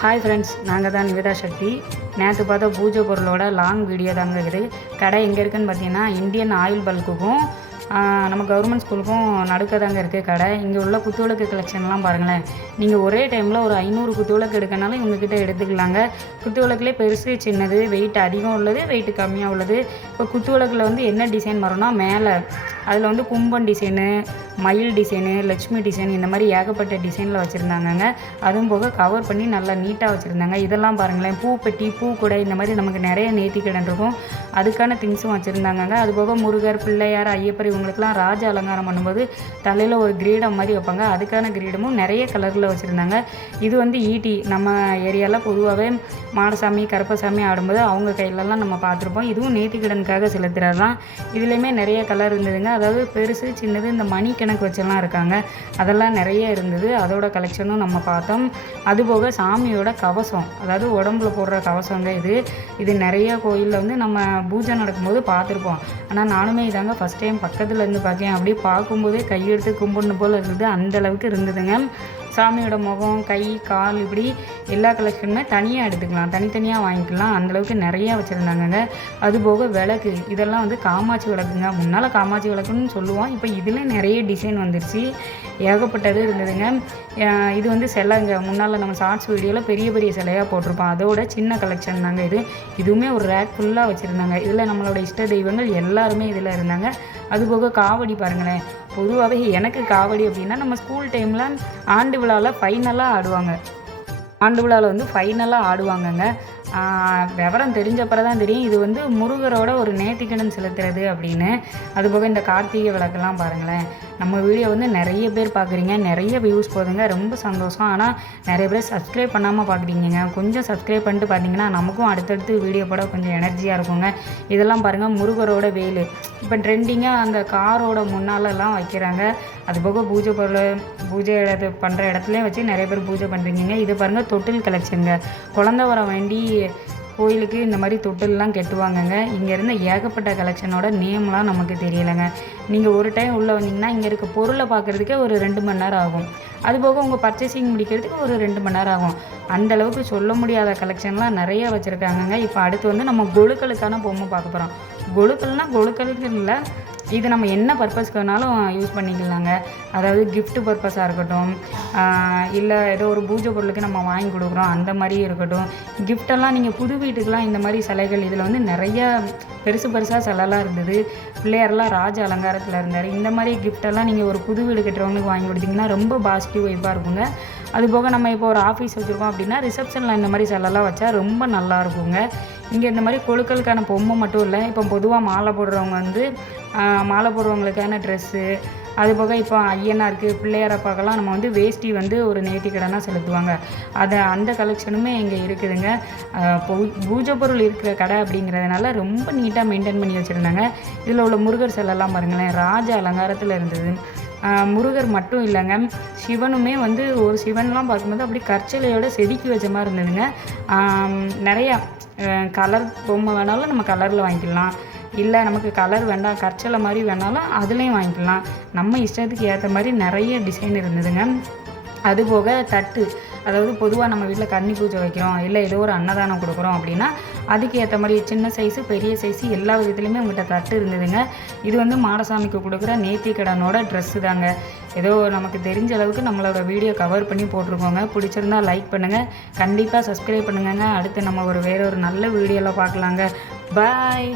Hi friends, நாங்கள் தான் நிவேதா சக்தி. நேற்று பார்த்தா பூஜை பொருளோட லாங் வீடியோ தாங்க இது. கடை எங்கே இருக்குதுன்னு பார்த்தீங்கன்னா இந்தியன் ஆயில் பல்க்குக்கும் நம்ம கவர்மெண்ட் ஸ்கூலுக்கும் நடுக்க தாங்க இருக்குது கடை. இங்கே உள்ள குத்துவிளக்கு கலெக்ஷன்லாம் பாருங்களேன். நீங்கள் ஒரே டைமில் ஒரு 500 குத்துவிளக்கு எடுக்கனாலும் இவங்ககிட்ட எடுத்துக்கலாங்க. குத்துவிளக்குலேயே பெருசு சின்னது, வெயிட் அதிகம் உள்ளது, வெயிட் கம்மியாக உள்ளது. இப்போ குத்துவிளக்கில் வந்து என்ன டிசைன் வரும்னா மேலே அதில் வந்து கும்பன் டிசைனு, மயில் டிசைனு, லட்சுமி டிசைன், இந்த மாதிரி ஏகப்பட்ட டிசைனில் வச்சுருந்தாங்கங்க. அதுவும் போக கவர் பண்ணி நல்லா நீட்டாக வச்சுருந்தாங்க. இதெல்லாம் பாருங்களேன், பூப்பெட்டி, பூக்கூடை, இந்த மாதிரி நமக்கு நிறைய நேர்த்திக்கடன் இருக்கும். அதுக்கான திங்ஸும் வச்சுருந்தாங்கங்க. அதுபோக முருகர், பிள்ளையார், ஐயப்பர் இவங்களுக்குலாம் ராஜ அலங்காரம் பண்ணும்போது தலையில் ஒரு கிரீடம் மாதிரி வைப்பாங்க. அதுக்கான கிரீடமும் நிறைய கலரில் வச்சுருந்தாங்க. இது வந்து ஈட்டி, நம்ம ஏரியாவில் பொதுவாகவே மாடசாமி, கருப்பசாமி ஆடும்போது அவங்க கையிலலாம் நம்ம பார்த்துருப்போம். இதுவும் நேர்த்திக்கடனுக்காக செலுத்துறது தான். இதுலேயுமே நிறைய கலர் இருந்ததுங்க. அதாவது பெருசு, சின்னது, இந்த மணி கணக்கு வச்செல்லாம் இருக்காங்க. அதெல்லாம் நிறைய இருந்தது. அதோட கலெக்ஷனும் நம்ம பார்த்தோம். அதுபோக சாமியோட கவசம், அதாவது உடம்புல போடுற கவசங்க இது நிறைய கோயிலில் வந்து நம்ம பூஜை நடக்கும்போது பார்த்துருப்போம். ஆனால் நானுமே இதாங்க ஃபஸ்ட் டைம் பக்கத்துலேருந்து பார்க்கேன். அப்படியே பார்க்கும்போதே கையெடுத்து கும்பிடணும் போல் இருந்தது. அந்தளவுக்கு இருந்ததுங்க. சாமியோட முகம், கை, கால், இப்படி எல்லா கலெக்ஷனுமே தனியாக எடுத்துக்கலாம், தனித்தனியாக வாங்கிக்கலாம். அந்தளவுக்கு நிறையா வச்சுருந்தாங்கங்க. அதுபோக விளக்கு, இதெல்லாம் வந்து காமாட்சி விளக்குங்க. முன்னால் காமாட்சி விளக்குன்னு சொல்லுவோம். இப்போ இதில் நிறைய டிசைன் வந்துருச்சு, ஏகப்பட்டது இருந்ததுங்க. இது வந்து சிலைங்க. முன்னால் நம்ம ஷார்ட்ஸ் வீடியோவில் பெரிய பெரிய சிலையாக போட்டிருப்போம். அதோட சின்ன கலெக்ஷன் தாங்க இதுவுமே ஒரு ரேக் ஃபுல்லாக வச்சுருந்தாங்க. இதில் நம்மளோட இஷ்ட தெய்வங்கள் எல்லாருமே இதில் இருந்தாங்க. அதுபோக காவடி பாருங்களேன். பொதுவாகவே எனக்கு காவடி அப்படின்னா நம்ம ஸ்கூல் டைமில் ஆண்டு விழாவில் ஃபைனலாக ஆடுவாங்க. ஆண்டு விழாவில் வந்து ஃபைனலாக ஆடுவாங்கங்க. விவரம் தெரிஞ்சப்பறம் தான் தெரியும் இது வந்து முருகரோட ஒரு நேர்த்திக்கடன் செலுத்துறது அப்படின்னு. அதுபோக இந்த கார்த்திகை விளக்கெல்லாம் பாருங்களேன். நம்ம வீடியோ வந்து நிறைய பேர் பார்க்குறீங்க, நிறைய வியூஸ் போதுங்க, ரொம்ப சந்தோஷம். ஆனால் நிறைய பேர் சப்ஸ்கிரைப் பண்ணாமல் பார்க்குறீங்க. கொஞ்சம் சப்ஸ்கிரைப் பண்ணிட்டு பார்த்தீங்கன்னா நமக்கும் அடுத்தடுத்து வீடியோ போட கொஞ்சம் எனர்ஜியாக இருக்குங்க. இதெல்லாம் பாருங்கள், முருகரோட வேலு இப்போ ட்ரெண்டிங்காக அந்த காரோட முன்னாலெல்லாம் வைக்கிறாங்க. அதுபோக பூஜை பொருள், பூஜை பண்ணுற இடத்துலையும் வச்சு நிறைய பேர் பூஜை பண்ணுறீங்க. இது பாருங்கள், தொட்டில் கலெக்ஷனுங்க. குழந்த வர வேண்டி கோயிலுக்கு இந்த மாதிரி தொட்டில்லாம் கெட்டுவாங்கங்க. இங்கே இருந்த ஏகப்பட்ட கலெக்ஷனோட நேம்லாம் நமக்கு தெரியலைங்க. நீங்கள் ஒரு டைம் உள்ளே வந்தீங்கன்னா இங்கே இருக்க பொருளை பார்க்குறதுக்கே ஒரு 2 மணி நேரம் ஆகும். அதுபோக உங்கள் பர்ச்சேசிங் முடிக்கிறதுக்கு ஒரு 2 மணி நேரம் ஆகும். அந்தளவுக்கு சொல்ல முடியாத கலெக்ஷன்லாம் நிறைய வச்சுருக்காங்கங்க. இப்போ அடுத்து வந்து நம்ம கொழுக்களுக்கான பொம்மை பார்க்க போகிறோம். கொழுக்கள்னால் கொழுக்களுக்கு இல்லை, இது நம்ம என்ன பர்பஸ்க்கு வேணாலும் யூஸ் பண்ணிக்கலாங்க. அதாவது கிஃப்ட் பர்பஸாக இருக்கட்டும், இல்லை ஏதோ ஒரு பூஜை பொருளுக்கு நம்ம வாங்கி கொடுக்குறோம் அந்த மாதிரி இருக்கட்டும். கிஃப்டெல்லாம் நீங்கள் புது வீட்டுக்கெலாம் இந்த மாதிரி சிலைகள் இதில் வந்து நிறையா பெருசாக சிலைலாம் இருந்தது. பிள்ளையாரெலாம் ராஜ அலங்காரத்தில் இருந்தார். இந்த மாதிரி கிஃப்டெல்லாம் நீங்கள் ஒரு புது வீடு கட்டுறவங்களுக்கு வாங்கி கொடுத்தீங்கன்னா ரொம்ப பாசிட்டிவ் வைப்பாக இருக்குங்க. அதுபோக நம்ம இப்போ ஒரு ஆஃபீஸ் வச்சுருக்கோம் அப்படின்னா ரிசப்ஷனில் இந்த மாதிரி சிலைலாம் வச்சா ரொம்ப நல்லா இருக்குங்க. இங்கே இந்த மாதிரி கொழுக்களுக்கான பொம்மை மட்டும் இல்லை, இப்போ பொதுவாக மாலை போடுறவங்க வந்து மாலை போடுறவங்களுக்கான ட்ரெஸ்ஸு, அதுபோக இப்போ ஐயனாருக்கு, பிள்ளையாரப்பாக்கெல்லாம் நம்ம வந்து வேஷ்டி வந்து ஒரு நேர்த்திக்கடனாக செலுத்துவாங்க. அந்த கலெக்ஷனுமே இங்கே இருக்குதுங்க. பூஜை பொருள் இருக்கிற கடை அப்படிங்கிறதுனால ரொம்ப நீட்டாக மெயின்டைன் பண்ணி வச்சுருந்தாங்க. இதில் உள்ள முருகர் சிலைலாம் பாருங்களேன், ராஜ அலங்காரத்தில் இருந்தது. முருகர் மட்டும் இல்லைங்க, சிவனுமே வந்து ஒரு சிவன்லாம் பார்க்கும்போது அப்படி கற்சிலையோட செதுக்கி வச்ச மாதிரி இருந்ததுங்க. நிறையா கலர் பொம்மை வேணாலும் நம்ம கலரில் வாங்கிக்கலாம், இல்லை நமக்கு கலர் வேண்டாம் கற்சலை மாதிரி வேணாலும் அதுலேயும் வாங்கிக்கலாம். நம்ம இஷ்டத்துக்கு ஏற்ற மாதிரி நிறைய டிசைன் இருந்ததுங்க. அதுபோக தட்டு, அதாவது பொதுவாக நம்ம வீட்டில் கன்னி பூஜை வைக்கிறோம், இல்லை ஏதோ ஒரு அன்னதானம் கொடுக்குறோம் அப்படின்னா அதுக்கு ஏற்ற மாதிரி சின்ன சைஸு, பெரிய சைஸு எல்லா விதத்துலையுமே உங்கள்கிட்ட தட்டு இருந்ததுங்க. இது வந்து மாடசாமிக்கு கொடுக்குற நேர்த்திக்கடனோட ட்ரெஸ்ஸு தாங்க. ஏதோ நமக்கு தெரிஞ்ச அளவுக்கு நம்மளோட வீடியோ கவர் பண்ணி போட்டிருக்கோங்க. பிடிச்சிருந்தா லைக் பண்ணுங்கள், கண்டிப்பாக சப்ஸ்கிரைப் பண்ணுங்க. அடுத்து நம்ம வேற ஒரு நல்ல வீடியோவில் பார்க்கலாங்க. பாய்.